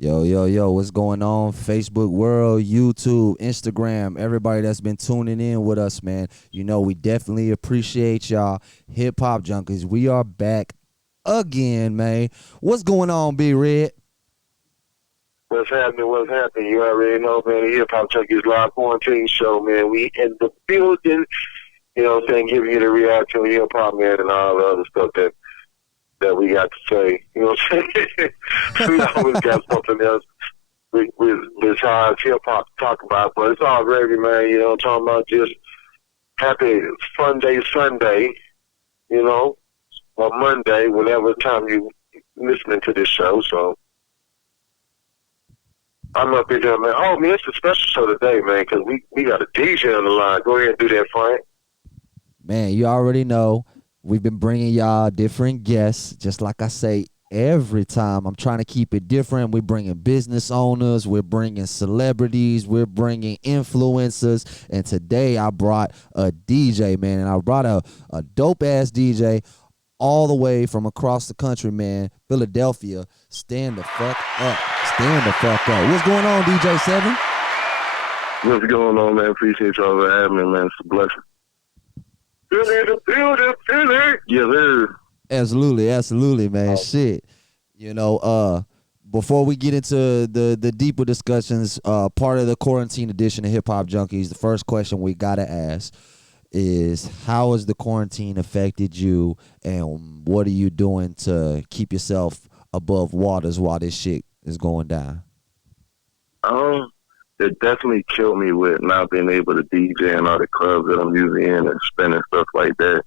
Yo, yo, yo, what's going on? Facebook world, YouTube, Instagram, everybody that's been tuning in with us, man. You know, we definitely appreciate y'all. Hip Hop Junkies, we are back again, man. What's going on, B Red? What's happening? What's happening? You already know, man. The Hip Hop Junkies live quarantine show, man. We in the building, you know what I'm saying, giving you the reaction to hip hop, man, and all the other stuff that we got to say. You know what I'm saying? We always got something else besides hip hop to talk about, but it's all gravy, man. You know what I'm talking about? Just happy Fun Day Sunday, you know, or Monday, whenever time you listening to this show. So I'm up in there, man. Oh, man, it's a special show today, man, because we got a DJ on the line. Go ahead and do that, Frank. Man, you already know we've been bringing y'all different guests, just like I say every time. I'm trying to keep it different. We're bringing business owners, we're bringing celebrities, we're bringing influencers, and today I brought a DJ, man, and I brought a dope-ass DJ all the way from across the country, man, Philadelphia. Stand the fuck up. Stand the fuck up. What's going on, DJ 7? What's going on, man? Appreciate y'all for having me, man. It's a blessing. Yes, sir. Absolutely, man. Shit. You know, before we get into the deeper discussions, part of the quarantine edition of Hip Hop Junkies, the first question we gotta ask is, how has the quarantine affected you, and what are you doing to keep yourself above waters while this shit is going down? Um, it definitely killed me with not being able to DJ in all the clubs that I'm usually in and spending stuff like that.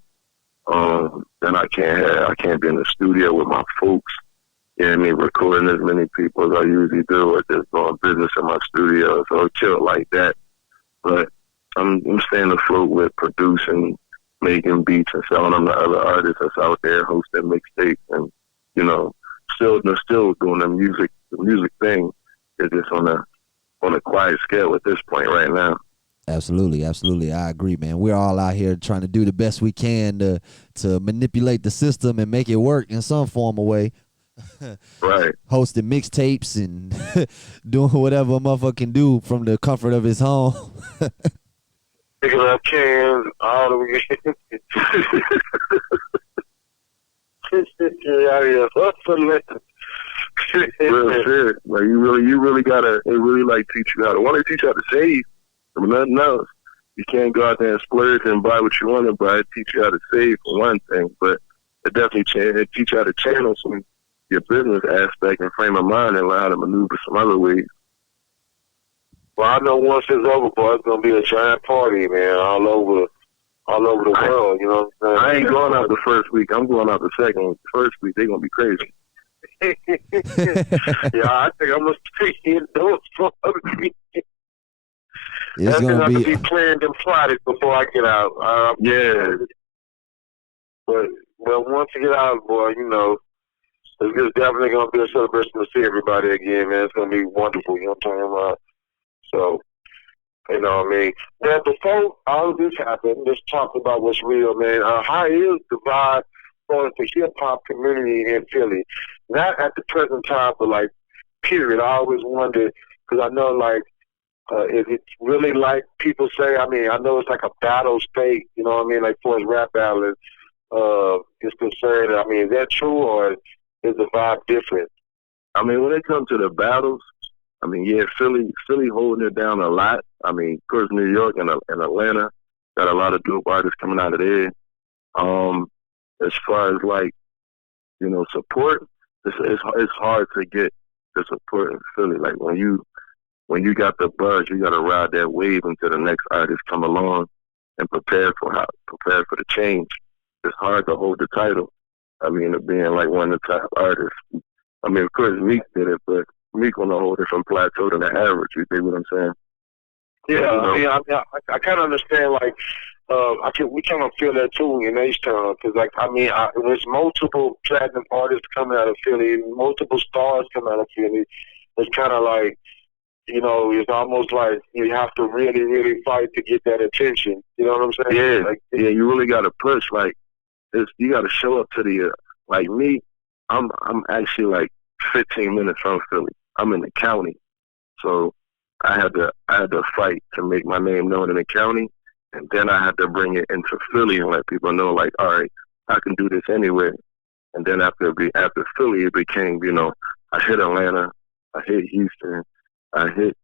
Then I can't be in the studio with my folks. You know what I mean? Recording as many people as I usually do, or just doing business in my studio. So it killed like that. But I'm staying afloat with producing, making beats, and selling them to other artists that's out there, hosting mixtapes, and you know, still doing the music thing. It's just on a quiet scale at this point right now. Absolutely. I agree, man. We're all out here trying to do the best we can to manipulate the system and make it work in some form of way. Right. Hosting mixtapes and doing whatever a motherfucker can do from the comfort of his home. Picking up cans, all the way. Yeah, real shit. Like you really gotta. They really like teach you how to. Want to teach you how to save, but nothing else. You can't go out there and splurge and buy what you want to buy. It teach you how to save for one thing, but it definitely teach you how to channel some your business aspect and frame of mind and learn how to maneuver some other ways. Well, I know once it's over, boy, it's gonna be a giant party, man, all over the world. You know what I'm saying? I ain't going out the first week. I'm going out the second week. The first week, they're gonna be crazy. Yeah, I think I'm gonna stay indoors for a week. It's gonna be planned and plotted before I get out. Yeah. But once you get out, boy, you know, it's definitely gonna be a celebration to see everybody again, man. It's gonna be wonderful. You know what I'm talking about? So, you know what I mean? Now, before all of this happened, let's talk about what's real, man. How is the vibe going for hip-hop community in Philly? Not at the present time, but, like, period. I always wondered, because I know, like, is it really like people say? I mean, I know it's like a battle state, you know what I mean? Like, for his rap battle is concerned. I mean, is that true, or is the vibe different? I mean, when it comes to the battles, I mean, yeah, Philly holding it down a lot. I mean, of course, New York and Atlanta got a lot of dope artists coming out of there. As far as like, you know, support, it's hard to get the support in Philly. Like when you got the buzz, you got to ride that wave until the next artist come along and prepare for the change. It's hard to hold the title. I mean, of being like one of the top artists. I mean, of course, Meek did it, but Meek on a whole different plateau than the average. You see what I'm saying? Yeah, you know? I kind of understand. Like, we kind of feel that too in H-Town, because, like, I mean, there's multiple platinum artists coming out of Philly, multiple stars coming out of Philly. It's kind of like, you know, it's almost like you have to really, really fight to get that attention. You know what I'm saying? Yeah, like, yeah, you really got to push. Like, you got to show up to the like me. I'm actually like 15 minutes from Philly. I'm in the county, so I had to fight to make my name known in the county, and then I had to bring it into Philly and let people know, like, all right, I can do this anywhere. And then after Philly, it became, I hit Atlanta, I hit Houston, I hit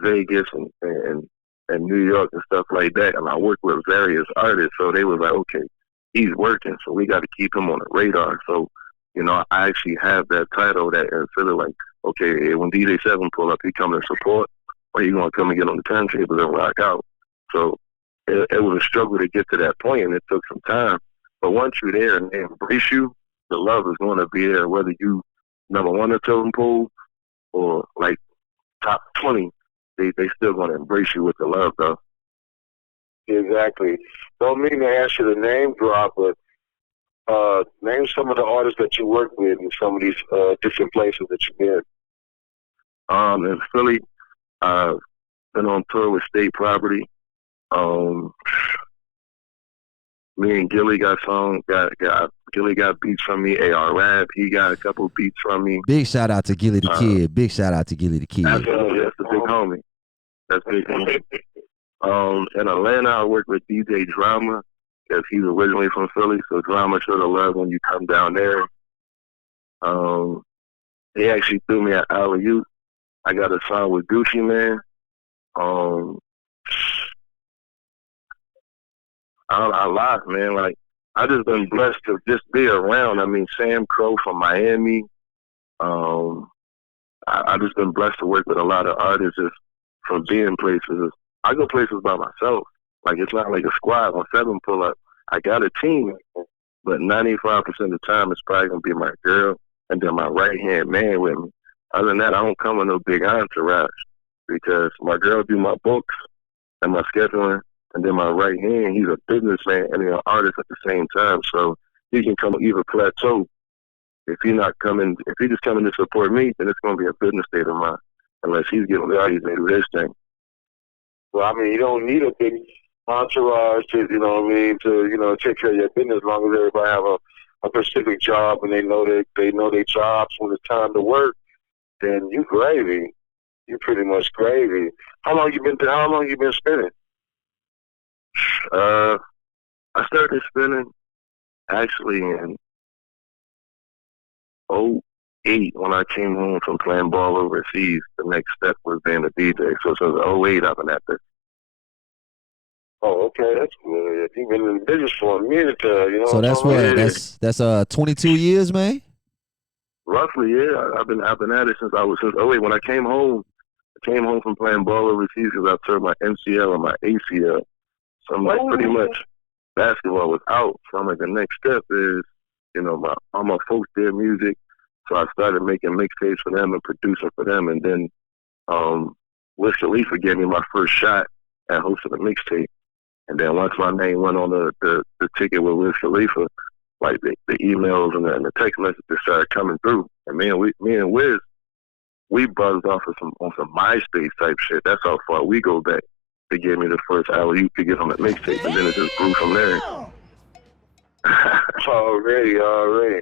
Vegas and New York and stuff like that. And I worked with various artists, so they was like, okay, he's working, so we got to keep him on the radar. So, I actually have that title that instead of like, okay, when DJ Seven pull up, he come to support, or you gonna come and get on the turntable and rock out. So it was a struggle to get to that point, and it took some time. But once you're there and they embrace you, the love is going to be there, whether you number one at totem pole or like top 20. They still going to embrace you with the love, though. Exactly. Don't mean to ask you the name drop, but name some of the artists that you work with in some of these different places that you've been. In Philly, I've been on tour with State Property. Me and Gilly got Gilly got beats from me. AR Rap, he got a couple beats from me. Big shout out to Gilly the Kid. Big shout out to Gilly the Kid. That's the big homie. That's big homie. In Atlanta, I work with DJ Drama, because he's originally from Philly, so Drama show the love when you come down there. He actually threw me an alley-oop. I got a song with Gucci Man. A lot, man. Like, I just been blessed to just be around. I mean, Sam Crow from Miami. I just been blessed to work with a lot of artists just from being places. I go places by myself. Like, it's not like a squad. When Seven pull up, I got a team, but 95% of the time it's probably going to be my girl and then my right-hand man with me. Other than that, I don't come with no big entourage because my girl do my books and my scheduling, and then my right hand, he's a businessman and an artist at the same time. So he can come either plateau. If he just coming to support me, then it's going to be a business state of mine, unless he's getting value to do his thing. Well, I mean, you don't need a big entourage to, take care of your business as long as everybody have a specific job and they know their jobs when it's time to work. Then you gravy. You pretty much gravy. How long you been spinning? I started spinning actually in 2008 when I came home from playing ball overseas. The next step was being a DJ. So since 2008, I've been at this. Oh, okay, that's good. You've been in business for a minute, So that's what? That's 22 years, man. Roughly, yeah. I've been at it since 2008. When I came home from playing ball overseas because I tore my MCL and my ACL. So I'm like, pretty much basketball was out. So I'm like, the next step is, all my folks did music. So I started making mixtapes for them and producing for them. And then Wiz Khalifa gave me my first shot at hosting a mixtape. And then once my name went on the ticket with Wiz Khalifa, like the emails and the text messages started coming through. And me and Wiz, we buzzed off of some MySpace type shit. That's how far we go back. They gave me the first alley-oop to get on the mixtape, and then it just grew from there. Already.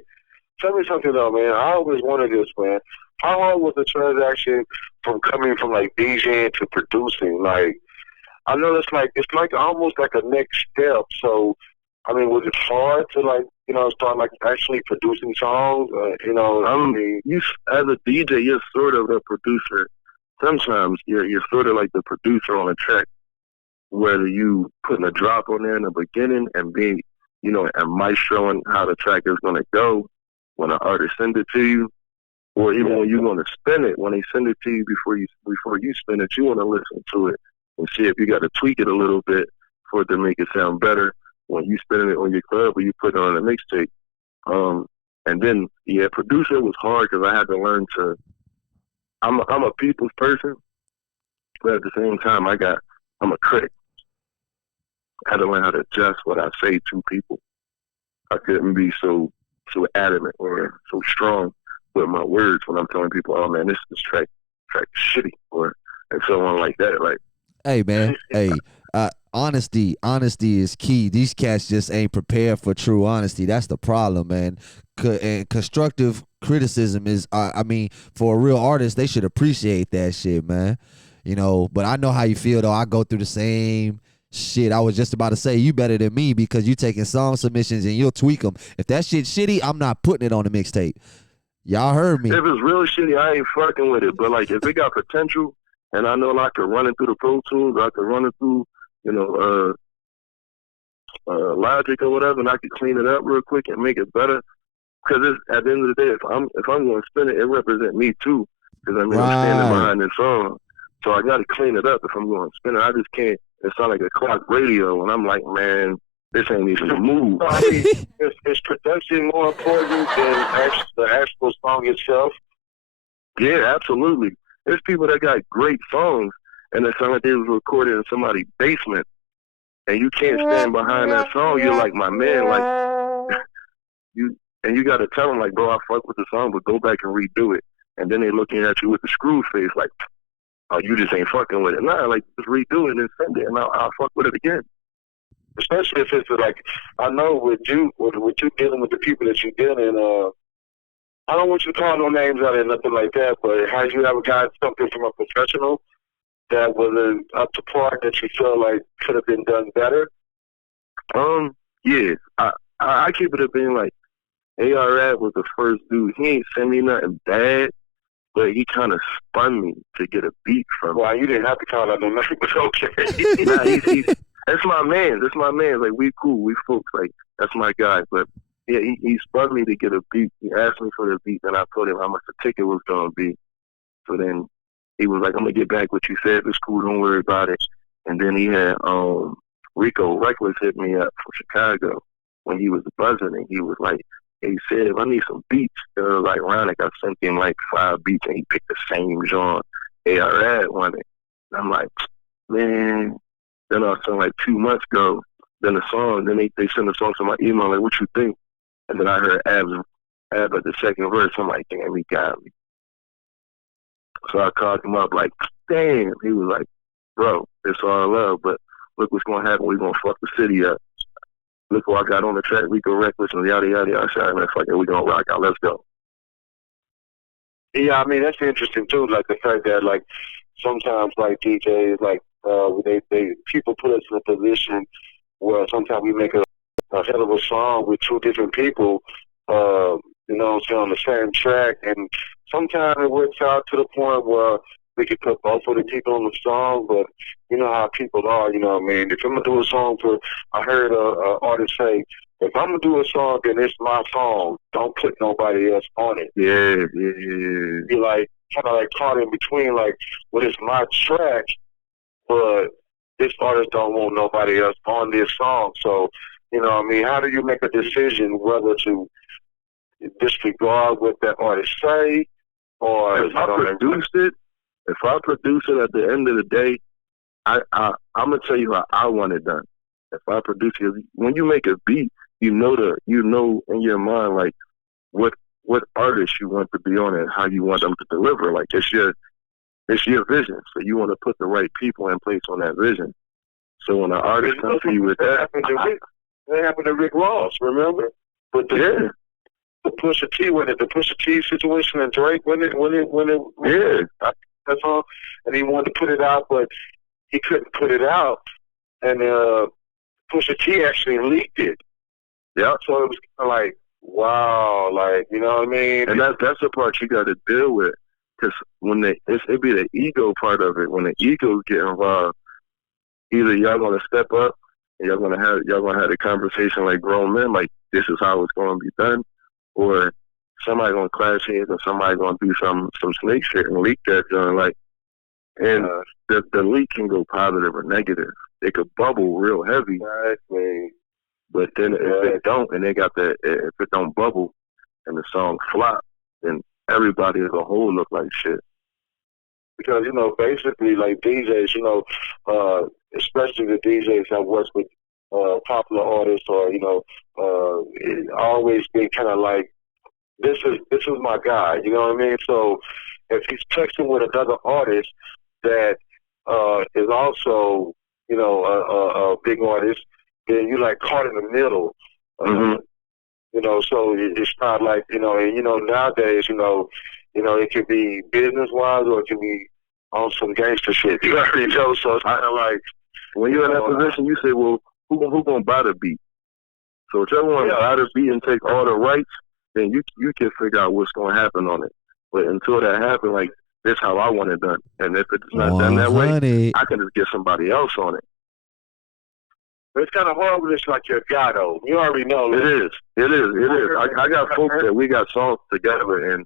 Tell me something though, man. I always wanted this, man. How hard was the transaction from coming from like DJing to producing? Like, I know it's like almost like a next step. So, I mean, was it hard to start like actually producing songs? You as a DJ, you're sort of the producer. Sometimes you're sort of like the producer on a track, whether you putting a drop on there in the beginning and being, and maestroing how the track is going to go when an artist send it to you, or even when you're going to spin it, when they send it to you before you spin it, you want to listen to it and see if you got to tweak it a little bit for it to make it sound better when you spinning it on your club or you put it on a mixtape. And then, producer was hard because I had to learn to. I'm a people's person, but at the same time, I'm a critic. I had to learn how to adjust what I say to people. I couldn't be so adamant or so strong with my words when I'm telling people, "Oh man, this track shitty," and so on like that. Like, hey man, honesty is key. These cats just ain't prepared for true honesty. That's the problem, man. and constructive criticism is, I mean, for a real artist, they should appreciate that shit, man. You know, but I know how you feel though. I go through the same shit. I was just about to say you better than me because you taking song submissions and you'll tweak them. If that shit's shitty, I'm not putting it on the mixtape. Y'all heard me. If it's real shitty, I ain't fucking with it. But like, if it got potential, and I know I could run it through the Pro Tools, I could run it through, you know, Logic or whatever, and I could clean it up real quick and make it better. Because at the end of the day, if I'm going to spin it, it represents me too. Because I mean, I'm standing behind this song, so I got to clean it up if I'm going to spin it. I just can't. It sounds like a clock radio, and I'm like, man, this ain't even a move. I mean, is production more important than the actual song itself? Yeah, absolutely. There's people that got great songs, and it sounds like they was recorded in somebody's basement, and you can't stand behind that song. You're like, my man, like you got to tell them, like, bro, I fuck with the song, but go back and redo it. And then they looking at you with the screw face, like, oh, you just ain't fucking with it. Nah, like, just redo it and send it, and I'll fuck with it again. Especially if it's like, I know with you dealing with the people that you deal in, I don't want you to call no names out or nothing like that, but has you ever got something from a professional that was up to par that you feel like could have been done better? Yeah. I keep it up being like, AR was the first dude. He ain't send me nothing bad, but he kind of spun me to get a beat from me. Well, you didn't have to call out no name, but okay. Nah, he's that's my man. That's my man. Like, we cool. We folks. Like, that's my guy. But, yeah, he spun me to get a beat. He asked me for the beat, and I told him how much the ticket was going to be. So then he was like, I'm going to get back what you said. It's cool. Don't worry about it. And then he had Rico Reckless hit me up from Chicago when he was buzzing, and he was like, he said, if I need some beats, it was like ironic. I sent him like 5 beats, and he picked the same genre AR wanted. And I'm like, man. Then I sent like 2 months ago, then the song, then they sent the song to my email, like, what you think? And then I heard Ab at the second verse. I'm like, damn, he got me. So I called him up like, damn. He was like, bro, it's all love, but look what's going to happen. We're going to fuck the city up. Look what I got on the track, Rico Reckless, and yada, yada, yada. I said, man, fuck it, we're going to rock out. Let's go. Yeah, I mean, that's interesting, too, like the fact that, like, sometimes, like, DJs, like, people put us in a position where sometimes we make a hell of a song with 2 different people, you know what I'm saying, on the same track, and sometimes it works out to the point where we could put both of the people on the song, but you know how people are, you know what I mean? If I'm going to do a song I heard an artist say, if I'm going to do a song, then it's my song. Don't put nobody else on it. Yeah. You're like, kind of like caught in between, like, well, it's my track, but this artist don't want nobody else on this song. So, you know what I mean? How do you make a decision whether to disregard what that artist say or... If I produce it at the end of the day, I'm going to tell you how I want it done. If I produce it, when you make a beat, you know in your mind, like, what artist you want to be on it and how you want them to deliver. Like, it's your vision. So you want to put the right people in place on that vision. So when an artist comes to you with that, that happened to Rick Ross, remember? But the Pusha T, the Pusha T situation and Drake, when it that's all, and he wanted to put it out, but he couldn't put it out, and Pusha T actually leaked it. Yeah. So it was kind of like, wow, like, you know what I mean? And that's the part you got to deal with. Because when it be the ego part of it. When the egos get involved, either y'all gonna step up and y'all gonna have the conversation like grown men, like this is how it's gonna be done, or somebody gonna clash heads and somebody gonna do some snake shit and leak that joint. Like, and the leak can go positive or negative. It could bubble real heavy. Exactly. But then if it don't, and if it don't bubble and the song flop, then everybody as a whole look like shit. Because, you know, basically, like DJs, you know, especially the DJs that work with popular artists or, you know, it always been kind of like, this is my guy, you know what I mean? So if he's texting with another artist that is also, you know, a big artist, then you're like caught in the middle. So it's not like, and nowadays, it can be business wise or it can be on some gangster shit. You already know, so it's kind of like when you're in that position, you say, well, who gonna buy the beat? So whichever one buy the beat and take all the rights, then you can figure out what's gonna happen on it. But until that happens, like, this how I want it done. And if it's not done that way, I can just get somebody else on it. But it's kind of hard when it's like your guy, though. You already know. It is. I got folks that we got songs together, and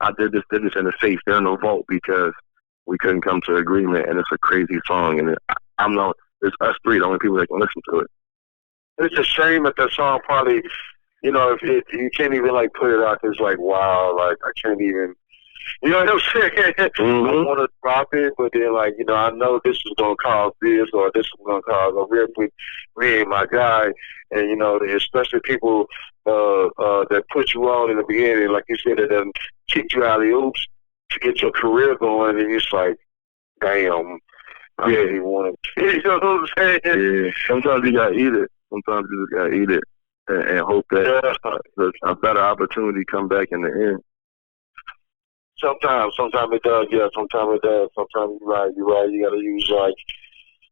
I did this in the safe. They're in the vault because we couldn't come to agreement, and it's a crazy song, and it's us three, the only people that can listen to it. It's a shame that that song probably, if you can't even like put it out. It's like, wow, like I can't even. You know what I'm saying? Mm-hmm. I want to drop it, but then, like, I know this is going to cause this or this is going to cause a rip with me and my guy. And, especially people that put you on in the beginning, like you said, that then kick you out of the oops to get your career going. And it's like, damn, I really want to. You know what I'm saying? Yeah. Sometimes you got to eat it. Sometimes you just got to eat it and hope that a better opportunity come back in the end. Sometimes it does, yeah. Sometimes it does. Sometimes you're right. You got to use, like,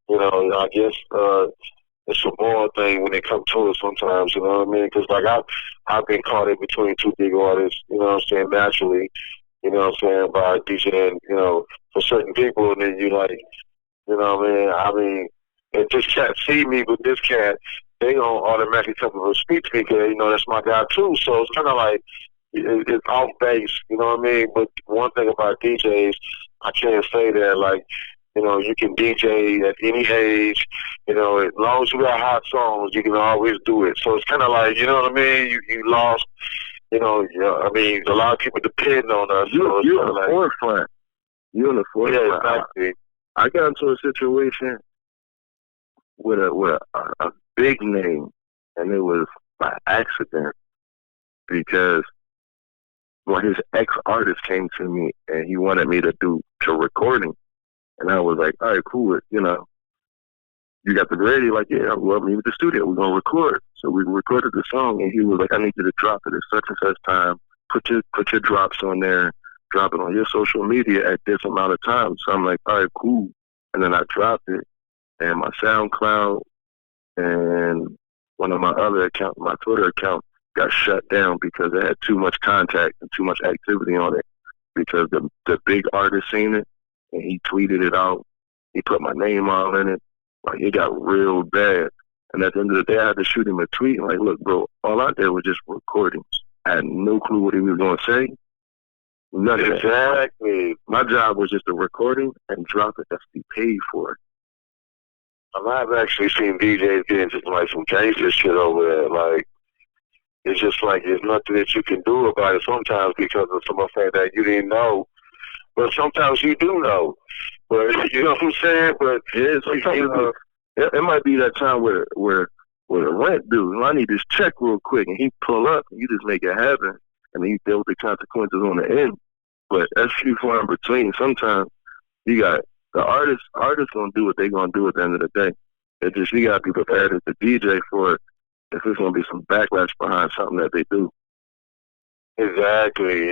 I guess it's a moral thing when it comes to it sometimes, you know what I mean? Because, like, I've been caught in between two big artists, you know what I'm saying, naturally, you know what I'm saying, by DJing, for certain people, and then you, like, you know what I mean? If this cat see me with this cat, they going to automatically come to speak to me because, that's my guy, too. So it's kind of like, it's off base, you know what I mean? But one thing about DJs, I can't say that, like, you can DJ at any age, as long as you got hot songs, you can always do it. So it's kind of like, you know what I mean? You lost, a lot of people depend on us. You're in the forefront. You're in the forefront. Yeah, exactly. I got into a situation with a big name, and it was by accident because his ex-artist came to me and he wanted me to do recording. And I was like, all right, cool. You got the ready? Like, yeah, well, meet at the studio. We're going to record. So we recorded the song, and he was like, I need you to drop it at such and such time. Put your drops on there. Drop it on your social media at this amount of time. So I'm like, all right, cool. And then I dropped it. And my SoundCloud and one of my other accounts, my Twitter account, got shut down because it had too much contact and too much activity on it because the big artist seen it and he tweeted it out. He put my name all in it. Like, it got real bad. And at the end of the day, I had to shoot him a tweet. Like, look, bro, all I did was just recordings. I had no clue what he was going to say. Nothing. Exactly. My job was just a recording and drop it. That's to be paid for. I've actually seen DJs get into like some gangster shit over there. Like, it's just like there's nothing that you can do about it sometimes because of some things that you didn't know. But sometimes you do know. But you know what I'm saying? But yeah, sometimes it might be that time where the rent due. I need this check real quick, and he pull up, and you just make it happen, and then you deal with the consequences on the end. But that's few far in between. Sometimes you got the artists gonna do what they gonna do at the end of the day. It's just you gotta be prepared as the DJ for it. If there's gonna be some backlash behind something that they do. Exactly.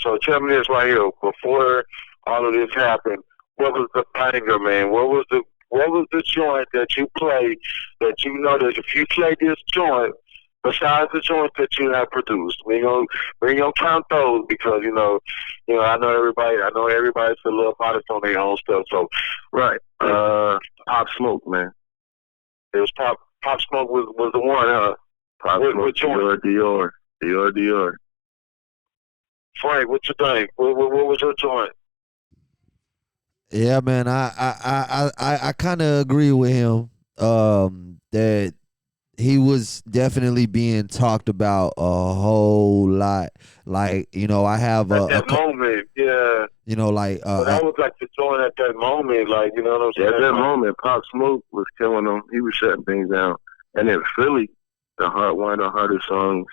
So tell me this right here. Before all of this happened, what was the banger, man? What was the joint that you played that you know that if you play this joint, besides the joint that you have produced, we gonna count those because I know everybody's a little modest on their own stuff. So right, Pop Smoke, man. It was Pop Smoke was the one, huh? Pop Smoke, Dior. Frank, what you think? What was your joint? Yeah, man, I kind of agree with him that he was definitely being talked about a whole lot. Like, I have at that moment, yeah. Like but that was like the joint at that moment, like, you know what I'm saying? At that moment, Pop Smoke was killing them. He was shutting things down. And in Philly, one of the hardest songs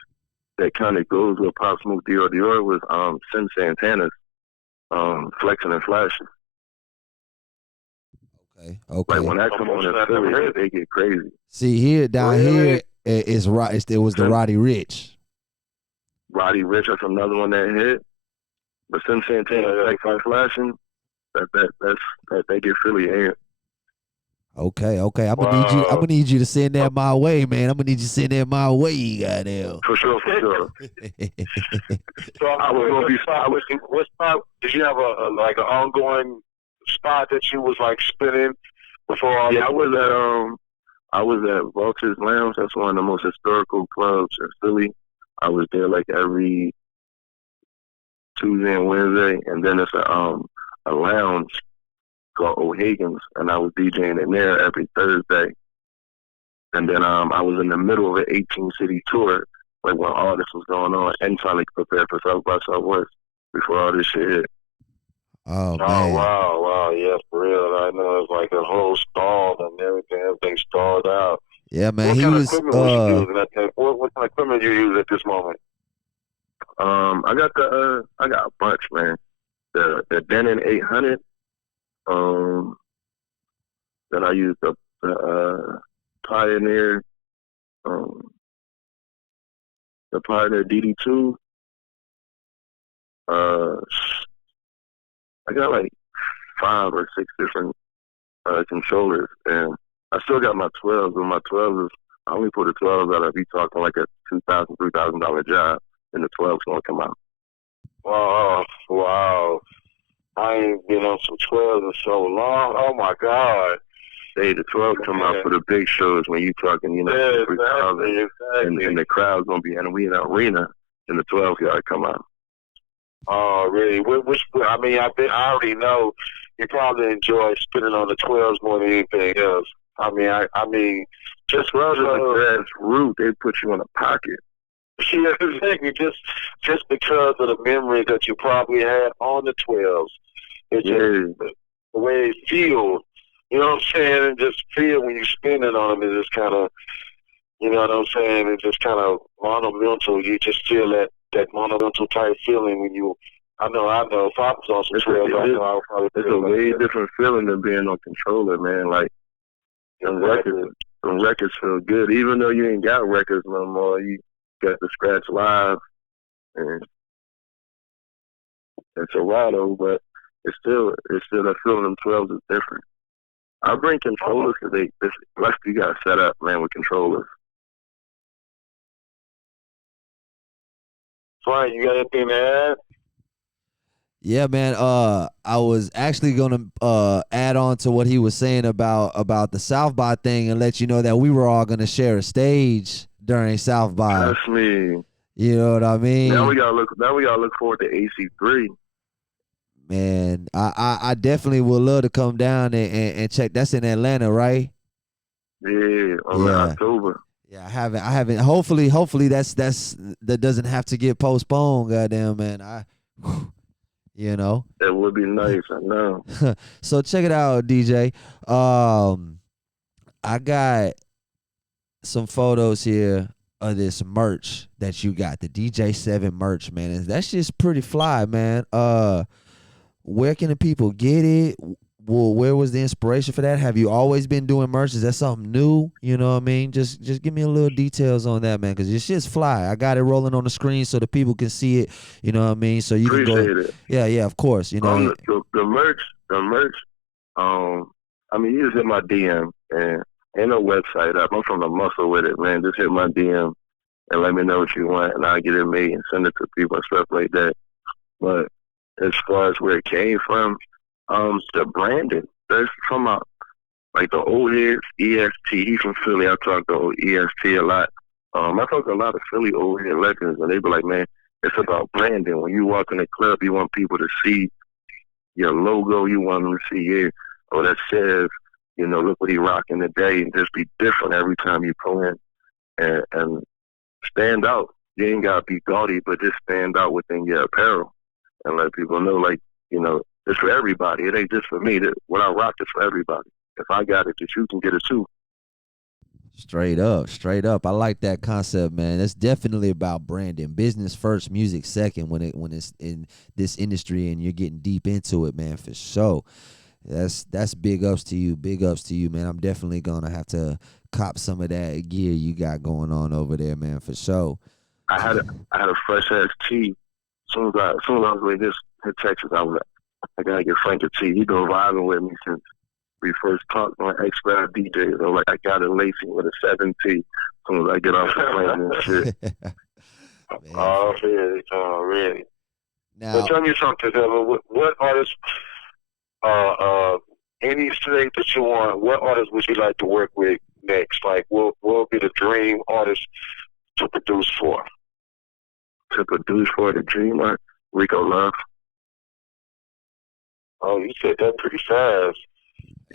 that kind of goes with Pop Smoke Dior was Sin Santana's Flexing and Flashing. Okay. Like when I come on in Philly, they get crazy. See here, down here, it was the Roddy Rich. Roddy Rich, that's another one that hit. But since Santana like flashing, that they get Philly in. Okay. I'm gonna need you. I'm Wow. gonna need you to send that my way, man. I'm gonna need you to send that my way, goddamn. For sure. So I was gonna be. what spot did you have like an ongoing spot that you was like spinning before all Yeah, I was at Vulture's Lounge. That's one of the most historical clubs in Philly. I was there like every Tuesday and Wednesday, and then it's a lounge called O'Hagan's, and I was DJing in there every Thursday. And then I was in the middle of an 18-city tour, like when all this was going on, and trying to prepare for South by Southwest before all this shit hit. Oh Oh man. wow, yeah, for real. I know it's like a whole stall and everything stalled out. Yeah, man. What He kind of was. equipment was you using at that? What kind of equipment you use at this moment? I got a bunch, man. The Denon 800. Then I used the Pioneer, the Pioneer DD2. I got like 5 or 6 different controllers, and I still got my 12s. But my 12s is I only put the 12s out if you talking like a $2,000, $3,000 job, and the 12s gonna come out. Wow. I ain't been on some 12s in so long. Oh my God. Hey, the 12s come out for the big shows when you talking, Yeah, 3,000, exactly. and the crowd's gonna be, and we in an arena, and the 12s gotta come out. Oh, really? I mean, I already know you probably enjoy spinning on the 12s more than anything else. I mean, just the grassroots, they put you in a pocket. yeah, exactly. Just because of the memories that you probably had on the 12s. It's just the way it feels. You know what I'm saying? And just feel when you spinning on them, it's just kind of, you know what I'm saying? It's just kind of monumental. You just feel that monumental type feeling when you. I know. If I was on some 12s, I know I would probably It's feel a like way that. different feeling than being on controller, man. Like, them records feel good. Even though you ain't got records no more, you got the scratch live, and it's a Serato, but it's still that feeling. Them 12s is different. I bring controllers because plus you got set up, man, with controllers. Frank, you got anything to add? Yeah, man. I was actually gonna add on to what he was saying about the South by thing and let you know that we were all gonna share a stage during South by. Trust me. You know what I mean? Now we gotta look forward to AC3. Man, I definitely would love to come down and check. That's in Atlanta, right? Yeah, October. Yeah, I haven't. Hopefully that doesn't have to get postponed. Goddamn, man. You know. That would be nice. I know. So check it out, DJ. I got some photos here of this merch that you got, the DJ7 merch, man. And that's just pretty fly, man. Where can the people get it? Well, where was the inspiration for that? Have you always been doing merch? Is that something new? You know what I mean? Just give me a little details on that, man, because this shit's fly. I got it rolling on the screen so the people can see it. You know what I mean? So you Appreciate can go. it. Yeah, of course. You know. The merch. I mean, you just hit my DM and ain't no website up. I'm from the muscle with it, man. Just hit my DM and let me know what you want, and I'll get it made and send it to people and stuff like that. But as far as where it came from, the branding. That's from like the old heads, EST. He's from Philly. I talk to EST a lot. I talk to a lot of Philly old head legends, and they be like, man, it's about branding. When you walk in the club, you want people to see your logo. You want them to see that says, look what he rocking today, and just be different every time you pull in and stand out. You ain't gotta be gaudy, but just stand out within your apparel and let people know, like, it's for everybody. It ain't just for me. What I rock is for everybody. If I got it, you can get it too. Straight up. I like that concept, man. It's definitely about branding. Business first, music second when it's in this industry and you're getting deep into it, man, for sure. That's big ups to you. Big ups to you, man. I'm definitely gonna have to cop some of that gear you got going on over there, man, for sure. I had a fresh ass tee. As soon as I was like this in Texas, I was like, I gotta get Frank a tee. He been vibing with me since we first talked on X Rap DJ. So like I got a lacing with a 7T. As soon as I get off the plane and shit. Man, Really. Well, now, tell me something, Devin. What artists, any state that you want, what artists would you like to work with next? Like, what will be the dream artist to produce for? To produce for the Dreamer, Rico Love. Oh, you said that pretty fast.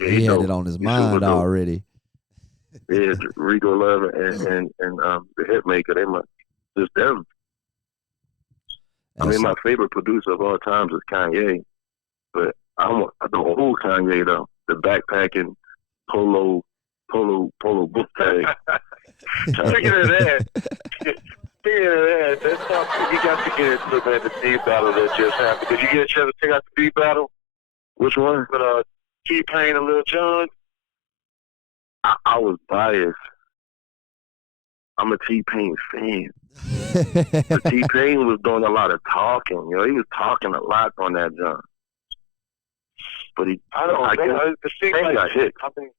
Yeah, he had dope. it on his He's mind super dope. already. Yeah, Rico Love and the Hitmaker, they must just them. I mean, my favorite producer of all times is Kanye, but I want the old Kanye though, the backpacking polo book bag. Speaking of that, that's something you got to get into, man, the beat battle that just happened. Did you get a chance to check out the beat battle Which one? with T-Pain and Lil Jon? I was biased. I'm a T-Pain fan. But T-Pain was doing a lot of talking. You know, he was talking a lot on that jump. But it seems like got hit. I mean,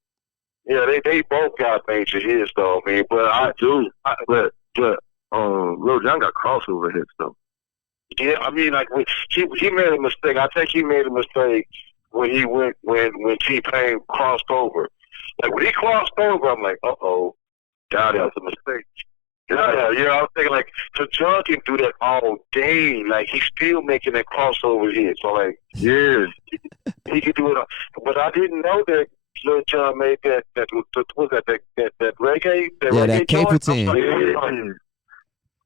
yeah, they both got major hits though. I mean, but I do. But Lil Jon got crossover hits though. Yeah, I mean, like he made a mistake. I think he made a mistake when T-Pain crossed over. Like when he crossed over, I'm like, God, that was a mistake. Yeah, I was thinking like, so John can do that all day. Like he's still making that crossover hit. So like, yeah, he could do it. But I didn't know that Lil Jon made that was that reggae. That Caperton.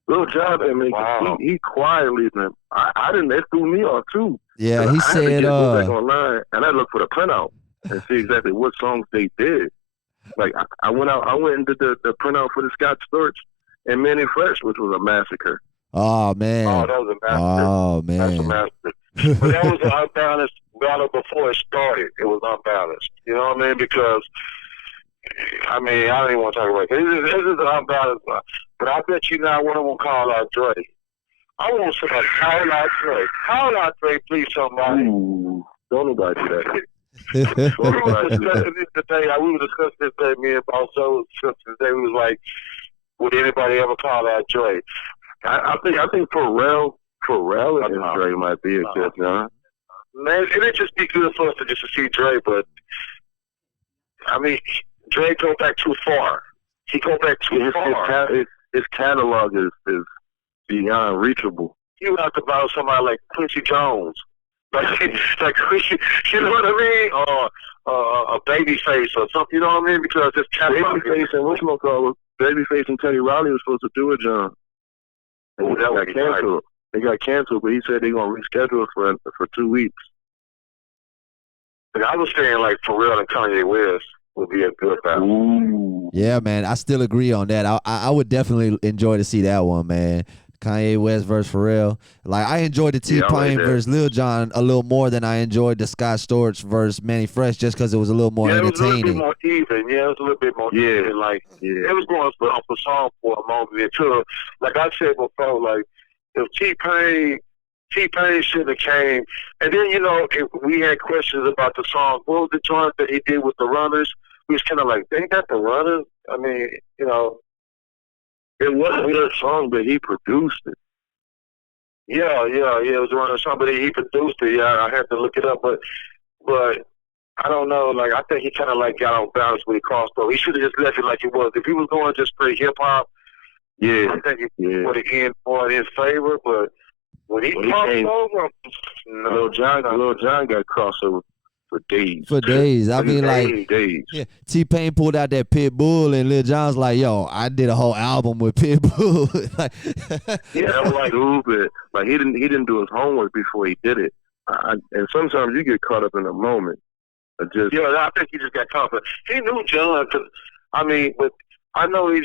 Lil Jon, I mean, he quietly, man. I didn't. That threw me off too. Yeah, he said. I had to go back online and I looked for the printout and see exactly what songs they did. Like I went and did the printout for the Scott Storch and Manny Fresh, which was a massacre. Oh man. Oh, that was a massacre. Oh man. That's a massacre. But that was an unbalanced battle before it started. It was unbalanced. You know what I mean? Because I mean, I don't even want to talk about it. This is an unbalanced one. But I bet you now one of them call out Dre. I want somebody call out Dre. Call out Dre, please, somebody. Ooh, don't nobody do that. We were discussing this day, me and Boss Joe, today. We was like, would anybody ever call out Dre? I think Pharrell and Dre might be a good, huh? Man, it'd just be good for us to see Dre, but I mean, Dre go back too far. He go back too far. His catalog is beyond reachable. You would have to borrow somebody like Quincy Jones, like Quincy, you know what I mean, or a Babyface or something. You know what I mean? Because this catalog. Babyface and Teddy Riley were supposed to do it, John. And that got canceled. They got canceled, but he said they're gonna reschedule for 2 weeks. I was saying like Pharrell and Kanye West would be a good battle. Ooh. Yeah, man, I still agree on that. I would definitely enjoy to see that one, man. Kanye West versus Pharrell. Like I enjoyed the T-Pain versus Lil Jon a little more than I enjoyed the Scott Storch versus Manny Fresh, just because it was a little more entertaining. It was a little bit more even. Yeah, it was a little bit more even. Like it was going off the song for a moment until, like I said before, like if T-Pain should have came, and then if we had questions about the song. What was the joint that he did with the Runners? We was kind of like, ain't that the Runners? I mean, it wasn't a song, but he produced it. Yeah, it was one of the songs, but he produced it. Yeah, I had to look it up, but I don't know. Like, I think he kind of like got off balance when he crossed over. He should have just left it like it was. If he was going just straight hip hop, I think he would have ended more in his favor. But when he crossed over, Lil Jon got crossover for days. For days. I mean, like, days. Yeah, T-Pain pulled out that Pitbull, and Lil Jon's like, yo, I did a whole album with Pitbull. That was like stupid. Like, he didn't do his homework before he did it. And sometimes you get caught up in a moment. I think he just got caught up. He knew John, but I know he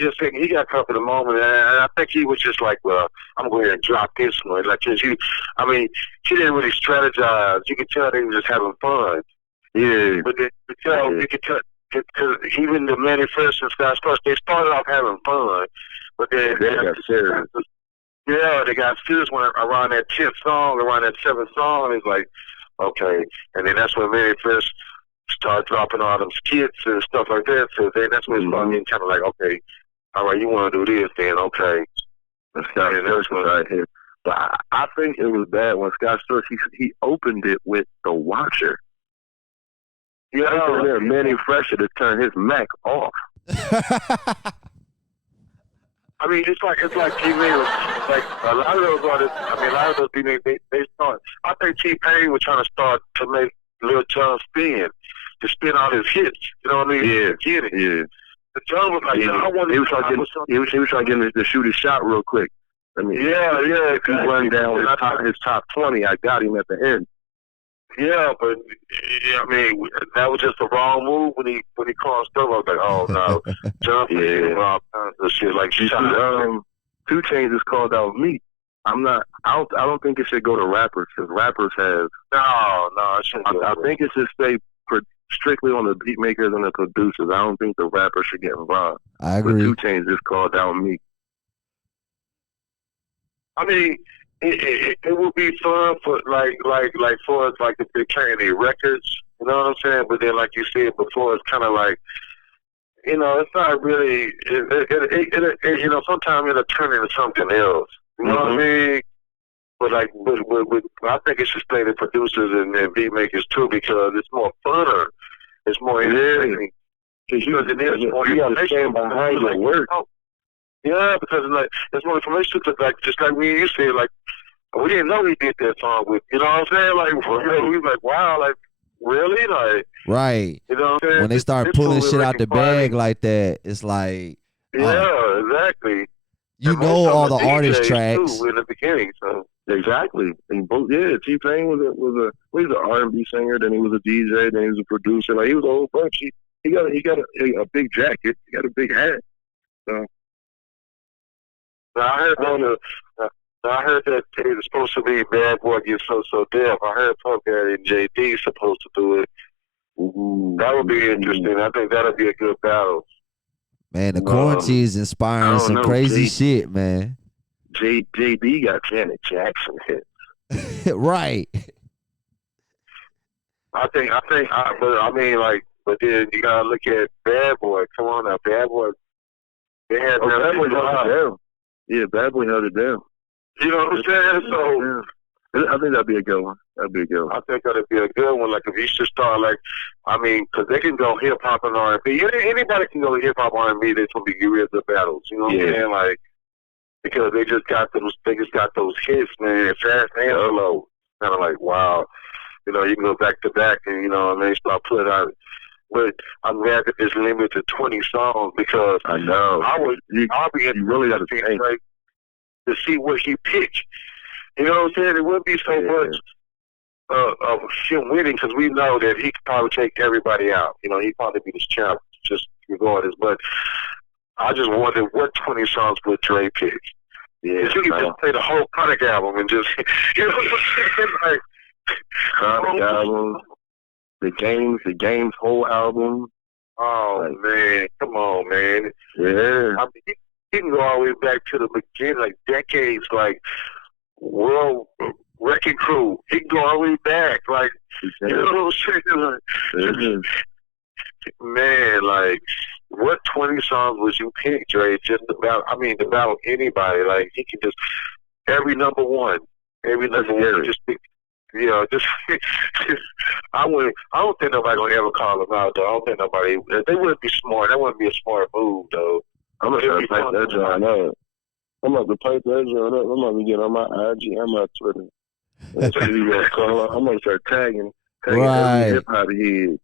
got caught up in the moment, and I think he was just like, well, I'm going to drop this one. Like, he didn't really strategize. You could tell they were just having fun. Yeah. But you could tell, because even the Manny Fresh and Scott Storch, they started off having fun, but then They got serious. Yeah, they got serious when around that 10th song, around that 7th song. It's like, okay, and then that's when Manny Fresh started dropping all them skits and stuff like that. So then that's when it started getting kind of like, okay, all right, you want to do this, then okay. And Scott Storch was right here. But I think it was bad when Scott Storch, he opened it with The Watcher. Yeah, there, Manny Fresh to turn his Mac off. I mean, it's like T-Pain, like a lot of those artists. I mean, a lot of those people, they start. I think T-Pain was trying to start to make Lil Jon spin all his hits. You know what I mean? Yeah, get it. Yeah. The Jon was like, I want. He was trying to get him to shoot his shot real quick. I mean, yeah. He run down his top 20. I got him at the end. Yeah, but I mean, that was just the wrong move when he crossed over. I was like, oh no, John, all kinds of shit like shit. 2 Chainz is called out me. I don't think it should go to rappers because rappers have no. It shouldn't I think it should stay strictly on the beat makers and the producers. I don't think the rappers should get involved. I agree. But 2 Chainz is called out me. I mean, it would be fun for for us like if they're carrying their records, you know what I'm saying? But then like you said before, it's kind of like, you know, it's not really. You know, sometimes it'll turn into something else. You know what I mean? But like, I think it should stay the producers and beat makers too because it's more funner. It's more interesting. Because you got to stand behind your work. Yeah, because like there's more information. Cause like just like me and you said, like we didn't know he did that song with. You know what I'm saying? Like we was like, wow, like really, like right. You know what I'm saying? When they start pulling shit out the bag like that, it's like yeah, exactly. You know all the artist tracks in the beginning, so exactly. And both, T-Pain was an R&B singer, then he was a DJ, then he was a producer. Like he was a whole bunch. He got a big jacket, he got a big hat. So. I heard that it was supposed to be Bad Boy Get So Deaf. I heard Puff Daddy and JD supposed to do it. Ooh, that would be interesting. I think that'll be a good battle. Man, the quarantine is inspiring some crazy shit, man. JD got Janet Jackson hits. Right. But then you gotta look at Bad Boy. Come on now, Bad Boy. They had Bad Boy held it down. Yeah, Bad Boy held it down. You know what I'm saying? So I think that'd be a good one. I think that'd be a good one. Like if you should start because they can go hip hop and R&B. Anybody can go hip hop R&B. There's gonna be real good battles. You know what I'm saying? Like because they just got those hits, man, fast and slow. Kind of like wow. You know, you can go back to back and you know, and they start putting out. But I'm glad that it's limited to 20 songs because I know I'll be really got to think to see what he picked. You know what I'm saying? It wouldn't be so much of him winning because we know that he could probably take everybody out. You know, he'd probably be the champ just regardless. But I just wondered what 20 songs would Dre pick. Yeah, you can just play the whole Chronic album and just, you know what I'm saying? Like, Chronic album, the game's whole album. Oh, man. Come on, man. Yeah. I mean, he can go all the way back to the beginning, like decades, like World Wrecking Crew. He can go all the way back, like, you know what I'm saying? Man, like, what 20 songs would you pick, Dre? Just about anybody. Like, he can just, every number one, just pick. You know, I don't think nobody gonna ever call him out, though. I don't think nobody, they wouldn't be smart. That wouldn't be a smart move, though. I'm gonna start typing that joint up. I'm about to pipe that joint up. I'm about to get on my IG and my Twitter. I'm gonna start tagging every hip hop head.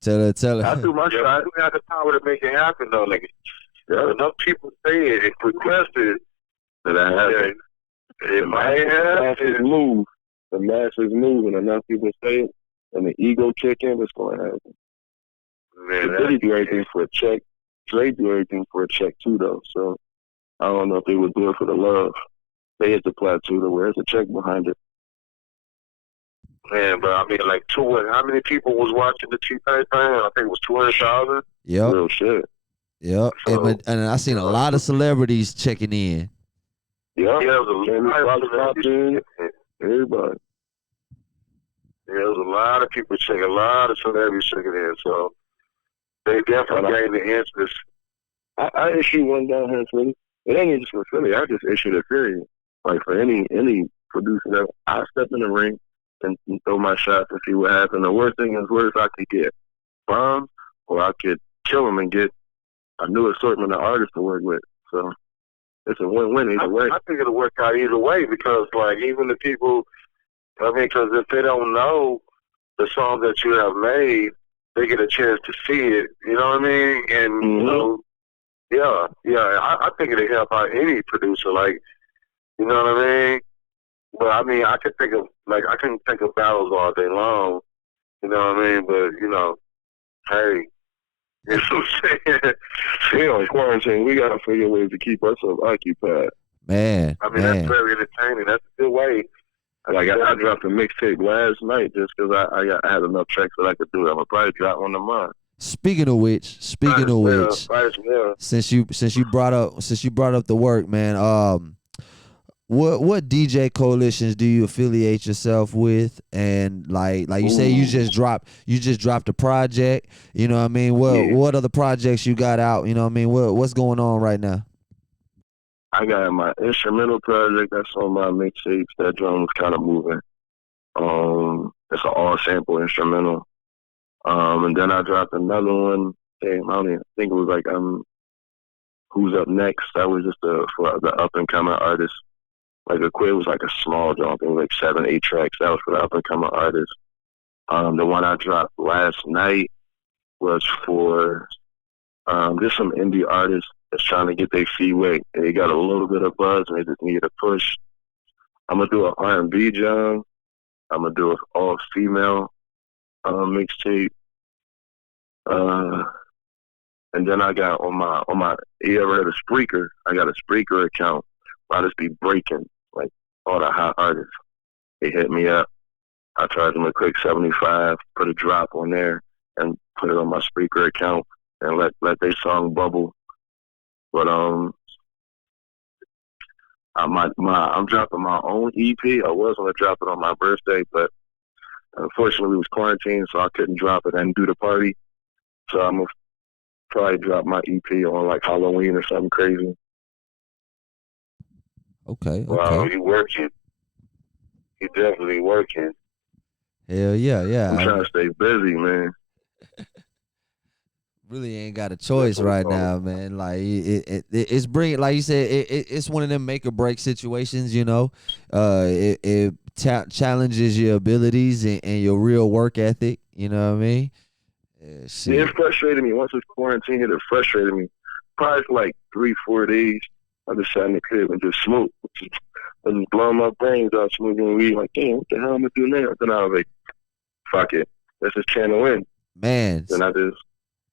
Tell her. I threw my shot. You have the power to make it happen, though. Like, enough people say it and request it. That I have it might happen. The masses move, and enough people say it, and the ego kick in, it's going to happen. Man, Diddy do everything for a check. Dre do everything for a check, too, though. So I don't know if they would do it for the love. They hit the plateau to where there's a check behind it. Man, but I mean, like, how many people was watching the T-Pain thing? I think it was 200,000. Yep. Real shit. Yep. So, And I seen a lot of celebrities checking in. Yeah. Yeah, it was a lot of celebrities. Everybody. Yeah, there was a lot of people checking, a lot of celebrities checking in. So they definitely gained the interest. I issued one down here in Philly. It ain't just for Philly. I just issued a period. Like for any producer that I step in the ring and throw my shots and see what happens. The worst thing is worse I could get bombs or I could kill them and get a new assortment of artists to work with. So it's a win-win either way. I think it'll work out either way because, like, even the people, I mean, because if they don't know the song that you have made, they get a chance to see it. You know what I mean? And you know, yeah. I think it'll help out any producer. Like, you know what I mean? But I mean, I can think of battles all day long. You know what I mean? But you know, hey, you know what I'm saying? We on quarantine. We gotta figure ways to keep ourselves occupied. Man, I mean, that's very entertaining. That's a good way. Like I dropped a mixtape last night just because I had enough tracks that I could do it. I'm gonna probably drop one tomorrow. Speaking of which, since you brought up the work, man, what DJ coalitions do you affiliate yourself with? And like you say, you just dropped a project. You know what I mean? What other projects you got out? You know what I mean? What's going on right now? I got my instrumental project that's on my mixtapes. That drum was kind of moving. It's an all sample instrumental. And then I dropped another one. Damn, I don't even think it was like Who's Up Next. That was just for the up and coming artists. Like the quit was like a small drum. It was like 7-8 tracks. That was for the up and coming artists. The one I dropped last night was for just some indie artists that's trying to get their feet wet. They got a little bit of buzz and they just need a push. I'm gonna do an R&B jam. I'm gonna do an all female mixtape. And then I got on my you ever heard of Spreaker? I got a Spreaker account. I just be breaking like all the hot artists. They hit me up. I charge them a quick $75, put a drop on there, and put it on my Spreaker account and let their song bubble. But I'm dropping my own EP. I was gonna drop it on my birthday, but unfortunately it was quarantine, so I couldn't drop it and do the party. So I'm gonna probably drop my EP on like Halloween or something crazy. Okay. Wow, you working? You definitely working. Hell yeah. I'm trying to stay busy, man. Really ain't got a choice right now, man. Like it's bringing, like you said, it's one of them make or break situations. You know, it challenges your abilities and your real work ethic. You know what I mean? Yeah, it frustrated me. Once this quarantine hit, it frustrated me. Probably for like 3-4 days, I just sat in the crib and just smoked. I was blowing my brains out smoking weed. Like, damn, what the hell am I doing now? Then I was like, fuck it, let's just channel in. Man. Then I just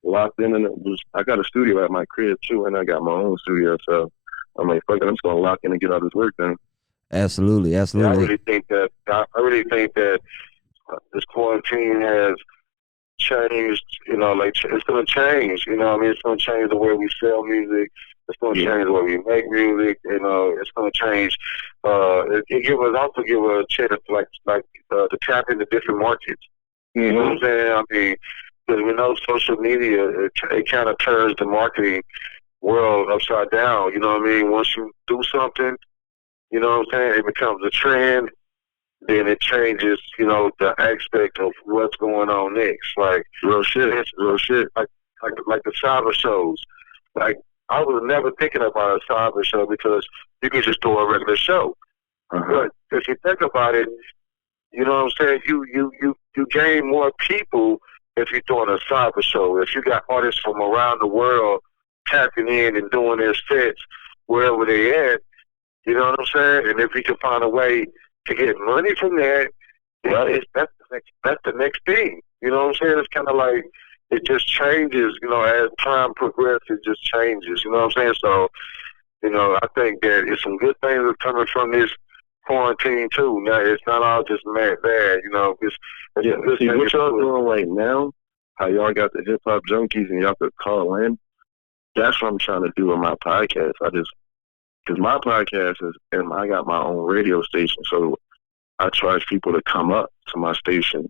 locked in, and I got a studio at my crib too, and I got my own studio. So I'm like, fuck it, I'm just gonna lock in and get all this work done. Absolutely. Yeah, I really think that this quarantine has changed. You know, like it's gonna change. You know, I mean, it's gonna change the way we sell music. It's going to change the way we make music. You know, it's going to change. It also give us a chance to tap into different markets. You know what I'm saying? I mean, because we know social media, it kind of turns the marketing world upside down. You know what I mean? Once you do something, you know what I'm saying, it becomes a trend. Then it changes, you know, the aspect of what's going on next. Like real shit. Like the cyber shows. Like, I was never thinking about a cyber show because you can just do a regular show. But if you think about it, you know what I'm saying, you gain more people if you're doing a cyber show. If you got artists from around the world tapping in and doing their sets wherever they at, you know what I'm saying? And if you can find a way to get money from that, that's the next thing. You know what I'm saying? It's kind of like, it just changes, you know, as time progresses, it just changes, you know what I'm saying? So, you know, I think that it's some good things that's coming from this quarantine too. Now it's not all just mad bad, you know. See what y'all doing right now. How y'all got the hip hop junkies and y'all could call in. That's what I'm trying to do with my podcast. Because my podcast is, and I got my own radio station, so I charge people to come up to my station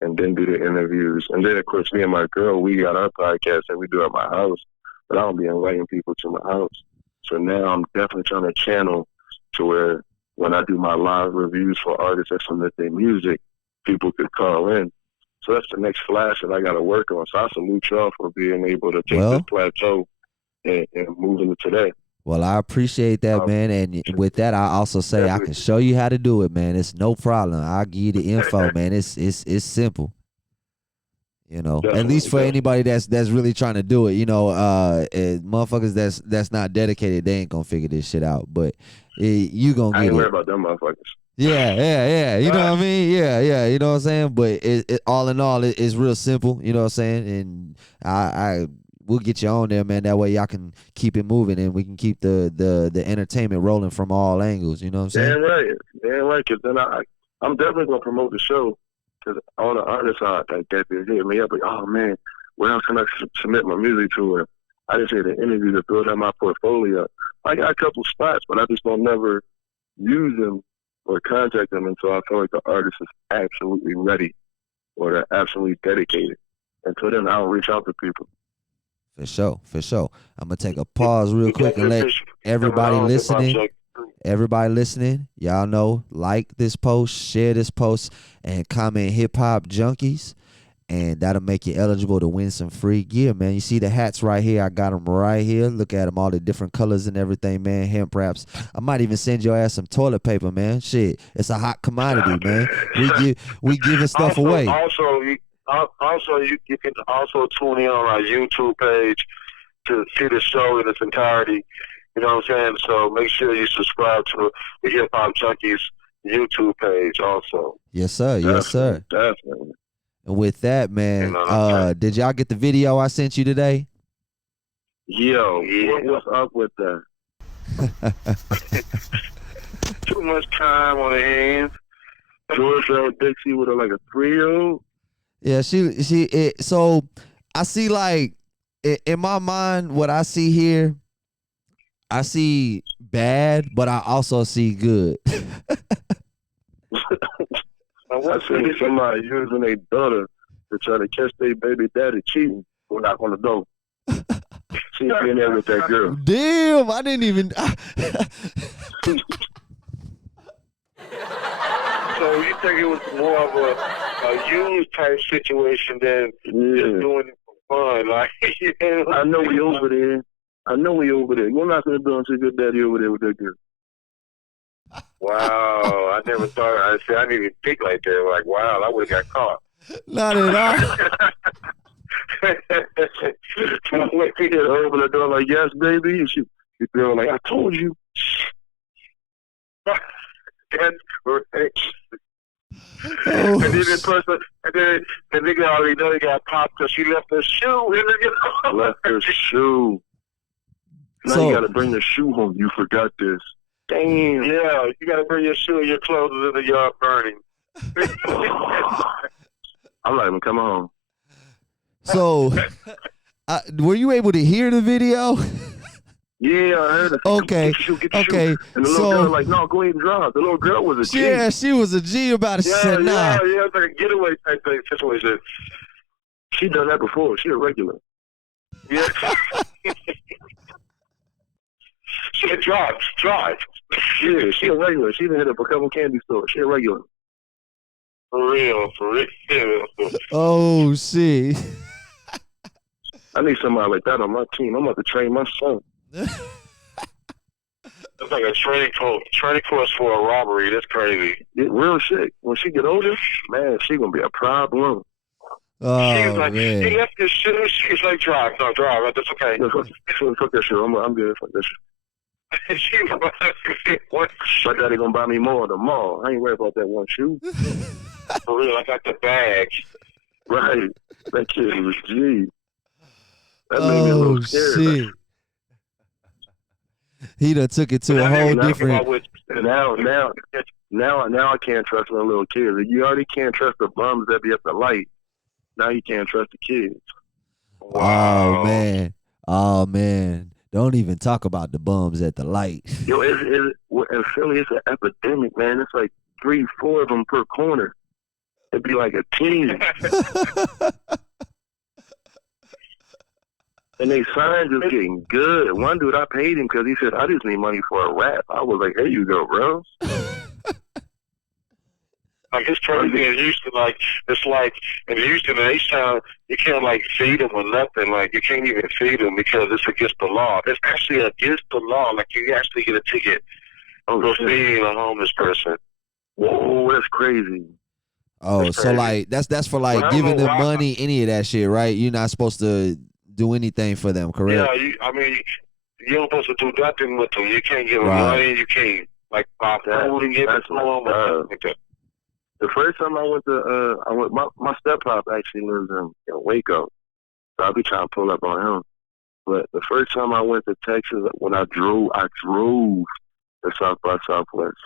and then do the interviews. And then, of course, me and my girl, we got our podcast and we do it at my house. But I don't be inviting people to my house. So now I'm definitely trying to channel to where when I do my live reviews for artists that submit their music, people could call in. So that's the next flash that I got to work on. So I salute y'all for being able to take this plateau and move into today. Well, I appreciate that, man. And with that, I also say I can show you how to do it, man. It's no problem. I'll give you the info, man. It's simple. You know, at least for anybody that's really trying to do it. You know, motherfuckers that's not dedicated, they ain't gonna figure this shit out. But you gonna get it. I ain't worried about them motherfuckers. Yeah. You know what I mean? Yeah. You know what I'm saying? But it all in all, it's real simple. You know what I'm saying? And I we'll get you on there, man. That way y'all can keep it moving and we can keep the entertainment rolling from all angles. You know what I'm saying? Damn right. Because then I'm definitely gonna promote the show. Because all the artists are like that, they hit me up like, oh man, where else can I submit my music to? And I just had an interview to build out my portfolio. I got a couple spots, but I just don't never use them or contact them until I feel like the artist is absolutely ready or they're absolutely dedicated. Until then, I'll reach out to people. For sure. I'm going to take a pause real quick and let everybody listening, y'all know, like this post, share this post, and comment Hip Hop Junkies, and that'll make you eligible to win some free gear, man. You see the hats right here? I got them right here. Look at them, all the different colors and everything, man. Hemp wraps. I might even send your ass some toilet paper, man. Shit, it's a hot commodity, man. We giving stuff away. Also, you can also tune in on our YouTube page to see the show in its entirety. You know what I'm saying? So make sure you subscribe to the Hip Hop Junkies YouTube page also. Yes, sir. Definitely. And with that, man, did y'all get the video I sent you today? Yo, what's up with that? Too much time on the hands. Georgia Dixie with like a 3-year-old. Yeah, so I see, like, in my mind, what I see here, I see bad, but I also see good. I see somebody using their daughter to try to catch their baby daddy cheating. We're not going to go. She's in there with that girl. Damn, I didn't even... So you think it was more of a use type situation than just doing it for fun? Like, you know, I know we over there. We're not going to do until good daddy over there with that girl. Wow, I never thought. I didn't even think like that. Like, wow, I would have got caught. Not at all. He hit over the door like, yes, baby. And she feel like, I told you. That's right. And then the nigga already know he got popped because she left her shoe. Left her shoe. Now you got to bring the shoe home. You forgot this. Damn. Yeah, you got to bring your shoe and your clothes in the yard burning. I'm not even coming home. So, were you able to hear the video? Yeah, I heard it. Okay. Get your shoe. And the little So, girl was like, no, go ahead and drive. The little girl was a G. yeah, she was a G about it. She said, nah. Yeah, it's like a getaway type thing situation. She done that before. She a regular. Yeah. She drive. Yeah, she a regular. She done hit up a couple candy stores. She a regular. For real. Oh, shit. I need somebody like that on my team. I'm about to train my son. It's like a training course for a robbery. That's crazy. Real shit. When she get older, man, she gonna be a problem. Oh, she was like, man. he left his shoes. She's like, drive. That's okay. No, fuck that shit. I'm good. Fuck that shit. My daddy gonna buy me more at the mall. I ain't worried about that one shoe. For real, I got the bag. Right. That kid was G. That made me a little scared. Shit. He done took it to a whole different... Now, Now I can't trust no little kids. You already can't trust the bums that be at the light. Now you can't trust the kids. Oh Wow. man. Oh man. Don't even talk about the bums at the light. Yo, in Philly, it's an epidemic, man. It's like 3-4 of them per corner. It'd be like a team. And they signs is getting good. One dude, I paid him because he said, I just need money for a rap. I was like, here you go, bro. Like, it's crazy in Houston. Like, it's like in Houston and H-Town, you can't, like, feed them or nothing. Like, you can't even feed them because it's against the law. It's actually against the law. Like, you actually get a ticket for feeding a homeless person. Whoa, that's crazy. Oh, That's so crazy. like that's for like But I don't giving know them why. money, any of that shit, right? You're not supposed to do anything for them, correct? Yeah, I mean, you don't supposed to do nothing with them. You can't give them Right. money. You can't, like, buy food and give it to them. Like that. The first time I went to, my step-pop actually lives in Waco. So I'll be trying to pull up on him. But the first time I went to Texas, when I drove to South by Southwest.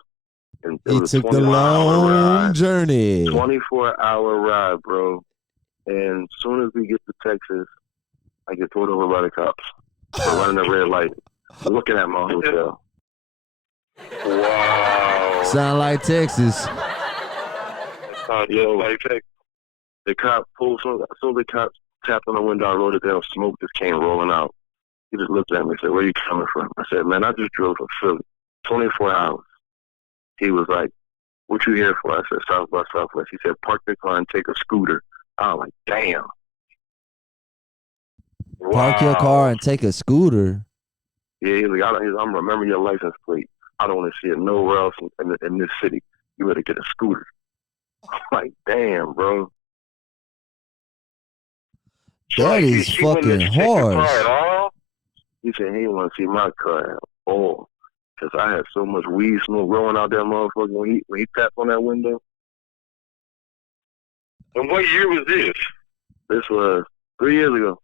And it He was a took the 24-hour long ride. journey. 24-hour ride, bro. And as soon as we get to Texas, I get pulled over by the cops for running a red light, looking at my hotel. Wow. Sound like Texas. Yo, Like, the cop pulled, so the cop tapped on the window, I rolled it down, smoke just came rolling out. He just looked at me and said, where you coming from? I said, man, I just drove from Philly, 24 hours. He was like, what you here for? I said, South by Southwest. He said, park the car and take a scooter. I was like, damn. Park your car and take a scooter. Yeah, he's like, I'm remembering your license plate. I don't want to see it nowhere else in this city. You better get a scooter. I'm like, damn, bro. That is he wouldn't fucking let you take your car harsh. at all? He said he didn't want to see my car at all. Because I had so much weed smoke rolling out that motherfucker when he tapped on that window. And what year was this? This was 3 years ago.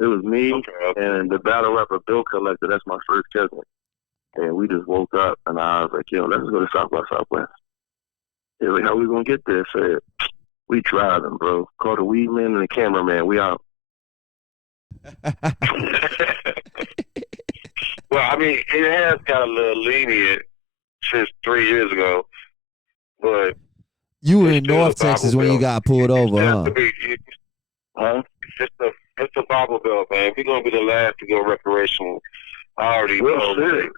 It was me Okay. and the battle rapper Bill Collector. That's my first cousin. And we just woke up, and I was like, yo, let's go to South by Southwest. He was like, how we going to get there? I said, we driving, bro. Call the weed man and the cameraman. We out. Well, I mean, it has got a little lenient since 3 years ago, but You were it's in still North a Bible Texas when you Belt. got pulled over, It has huh? to be, Huh? it's the Bible Belt, man. We're gonna be the last to go recreational. I already Real know. shit.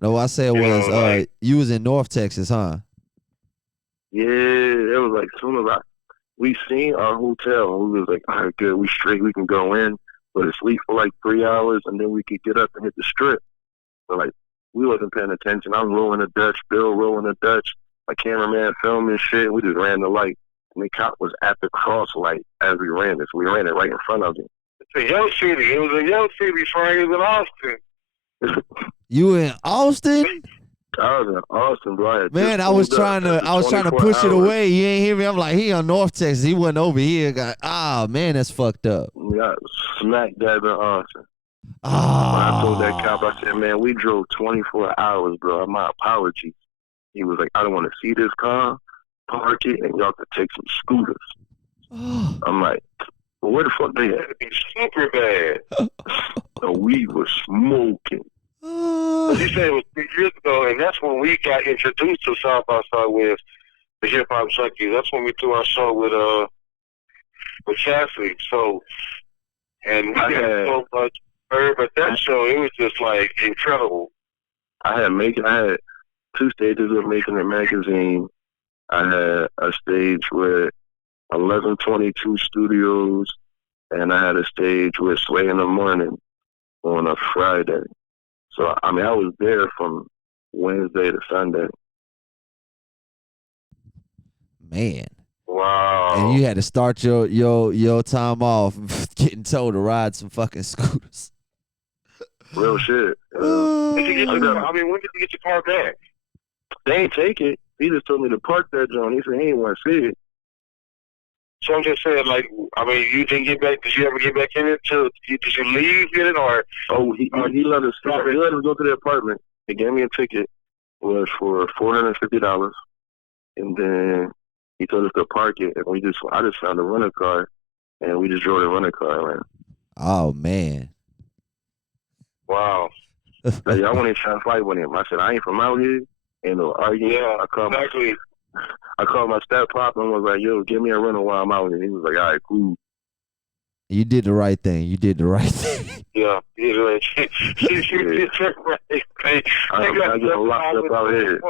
No, what I said You was, know, like- you was in North Texas, huh? Yeah, it was like, soon as we seen our hotel, we was like, all right, good, we straight, we can go in, go to sleep for like 3 hours, and then we could get up and hit the strip. But like, we wasn't paying attention. I'm rolling a Dutch, Bill rolling a Dutch, my cameraman filming shit. We just ran the light, and the cop was at the cross light as we ran it. So we ran it right in front of him. It's a young city. It was a young city, Frank. It was in Austin. You in Austin? I was in Austin, bro. I had Man, just I was pulled up trying to after 24 push it hours. away. You ain't hear me. I'm like, he on North Texas. He wasn't over here. Man, that's fucked up. We got smack dab in Austin. When Ah. I told that cop, I said, man, we drove 24 hours, bro. My apologies. He was like, I don't want to see this car, park it, and y'all could take some scooters. I'm like, well, where the fuck they at? It'd be super bad. The weed was smoking. But he said it was 3 years ago, and that's when we got introduced to South by Southwest, the Hip Hop Junkies. That's when we do our show with Cassidy. So, and we got so much herb at that show. It was just like incredible. I had 2 stages with Making It Magazine. I had a stage with 1122 Studios, and I had a stage with Sway in the Morning on a Friday. So, I mean, I was there from Wednesday to Sunday. Man. Wow. And you had to start your time off getting told to ride some fucking scooters. Real shit. Did you get when did you get your car back? They ain't take it. He just told me to park that joint. He said he ain't want to see it. So I'm just saying, like, I mean, you didn't get back. Did you ever get back in it? Did you leave in it, or? Oh, he let us go to the apartment. He gave me a ticket, was for $450, and then he told us to park it, and I just found a rental car, and we just drove the rental car around. Oh man. Wow. Like, I wanted to try to fight with him. I said, I ain't from out here. Ain't no arguing. Yeah, exactly. I called my step pop and was like, yo, give me a rental while I'm out here. He was like, all right, cool. You did the right thing. You did the right thing. Yeah, you did right. You did the right thing. I get locked up out here.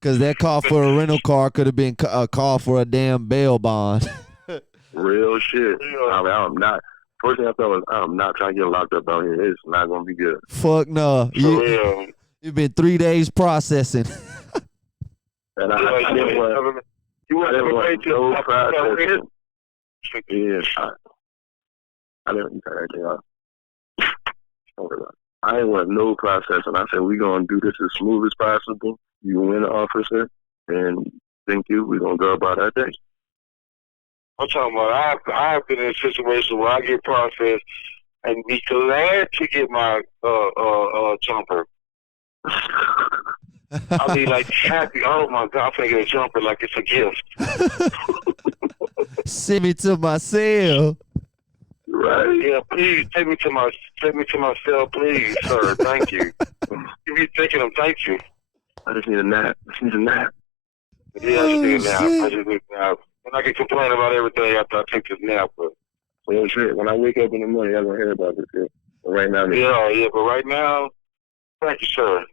Because that call for a rental car could have been a call for a damn bail bond. Real shit. Yeah. I mean, I'm not. First thing I thought was, I'm not trying to get locked up out here. It's not going to be good. Fuck no. You've been 3 days processing. And I didn't want no processing. Yeah, I didn't cut anything off. I didn't want no processing. I said, we're going to do this as smooth as possible. You win, officer, and thank you. We're going to go about our day. I'm talking about, I've been in a situation where I get processed and be glad to get my jumper. I'll be like happy. Oh my God, I'm gonna get a jumper like it's a gift. Send me to my cell. Right? Yeah, please take me to my cell, please, sir. Thank you. You be taking them, thank you. I just need a nap. Yeah, I just need a nap. And I can complain about everything after I take this nap, but well, shit. When I wake up in the morning, I'm gonna hear about this shit. But right now, but right now, thank you, sir.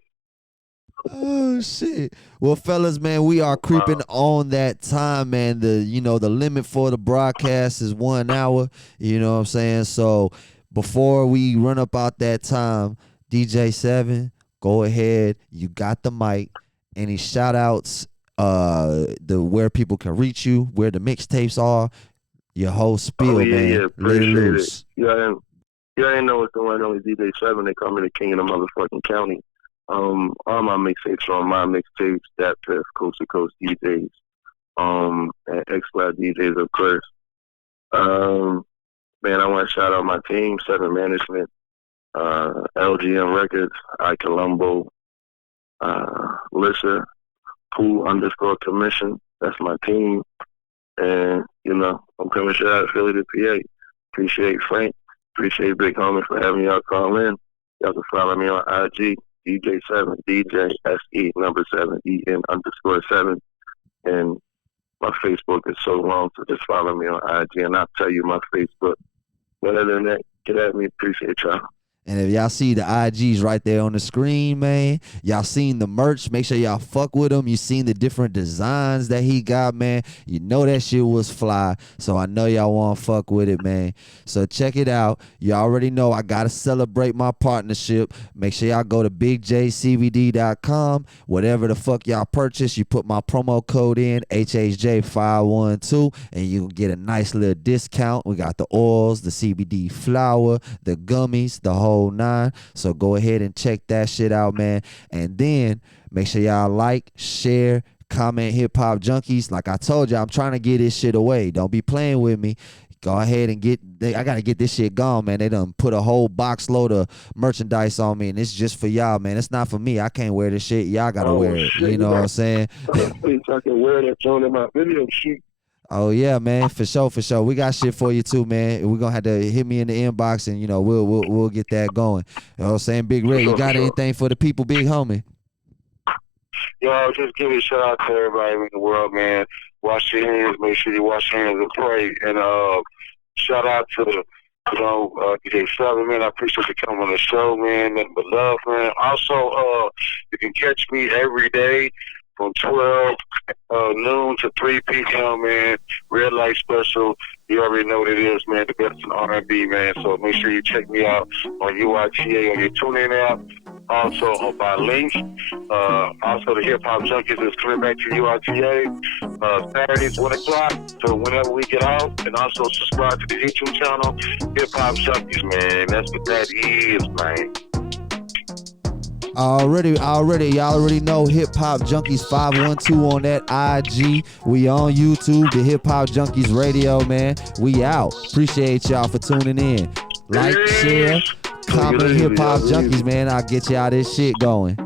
Oh shit. Well, fellas, man, we are creeping on that time, man. The limit for the broadcast is 1 hour. You know what I'm saying? So before we run up out that time, DJ 7, go ahead. You got the mic. Any shout outs, where people can reach you, where the mixtapes are, your whole spiel, man. Yeah, Let it appreciate loose. it. Yeah, I know what's going on with DJ 7. They call me the king of the motherfucking county. All my mixtapes are on my mixtapes, that Fifth, Coast to Coast DJs, and X-Cloud DJs, of course. Man, I want to shout out my team, 7 Management, LGM Records, I Colombo, Lissa, Pool_Commission. That's my team. And, I'm coming straight out of Philly to PA. Appreciate Frank. Appreciate Big Homie for having y'all call in. Y'all can follow me on IG. DJ7, DJ SE number 7, EN_7. And my Facebook is so long, so just follow me on IG and I'll tell you my Facebook. But other than that, get at me. Appreciate y'all. And if y'all see the IGs right there on the screen, man, y'all seen the merch, make sure y'all fuck with him. You seen the different designs that he got, man. You know that shit was fly. So I know y'all want to fuck with it, man. So check it out. You already know I got to celebrate my partnership. Make sure y'all go to bigjcbd.com. Whatever the fuck y'all purchase, you put my promo code in, HHJ512, and you get a nice little discount. We got the oils, the CBD flour, the gummies, the whole 9. So go ahead and check that shit out, man. And then make sure y'all like, share, comment Hip Hop Junkies. Like I told you, I'm trying to get this shit away. Don't be playing with me. Go ahead and I gotta get this shit gone, man. They done put a whole box load of merchandise on me, and it's just for y'all, man. It's not for me. I can't wear this shit. Y'all gotta wear it. Shit, you know what I'm saying? I can wear that joint in my video shoot. Oh yeah, man, for sure. We got shit for you too, man. We're gonna have to hit me in the inbox, and we'll get that going. You know what I'm saying? Big Ray, you got anything for the people, big homie? Yo, just give a shout out to everybody in the world, man. Wash your hands, make sure you wash your hands and pray. And shout out to DJ 7, man. I appreciate you coming on the show, man. Nothing but love, man. Also, you can catch me every day from 12 noon to 3 p.m., man. Red Light Special. You already know what it is, man. The best in R&B, man. So make sure you check me out on UITA on your TuneIn app. Also on my links. Also, the Hip Hop Junkies is coming back to UITA Saturdays, 1 o'clock. So whenever we get out. And also subscribe to the YouTube channel, Hip Hop Junkies, man. That's what that is, man. Already, y'all already know Hip Hop Junkies 512 on that IG. We on YouTube, the Hip Hop Junkies Radio, man. We out. Appreciate y'all for tuning in. Like, share, comment Hip Hop Junkies, man. I'll get y'all this shit going.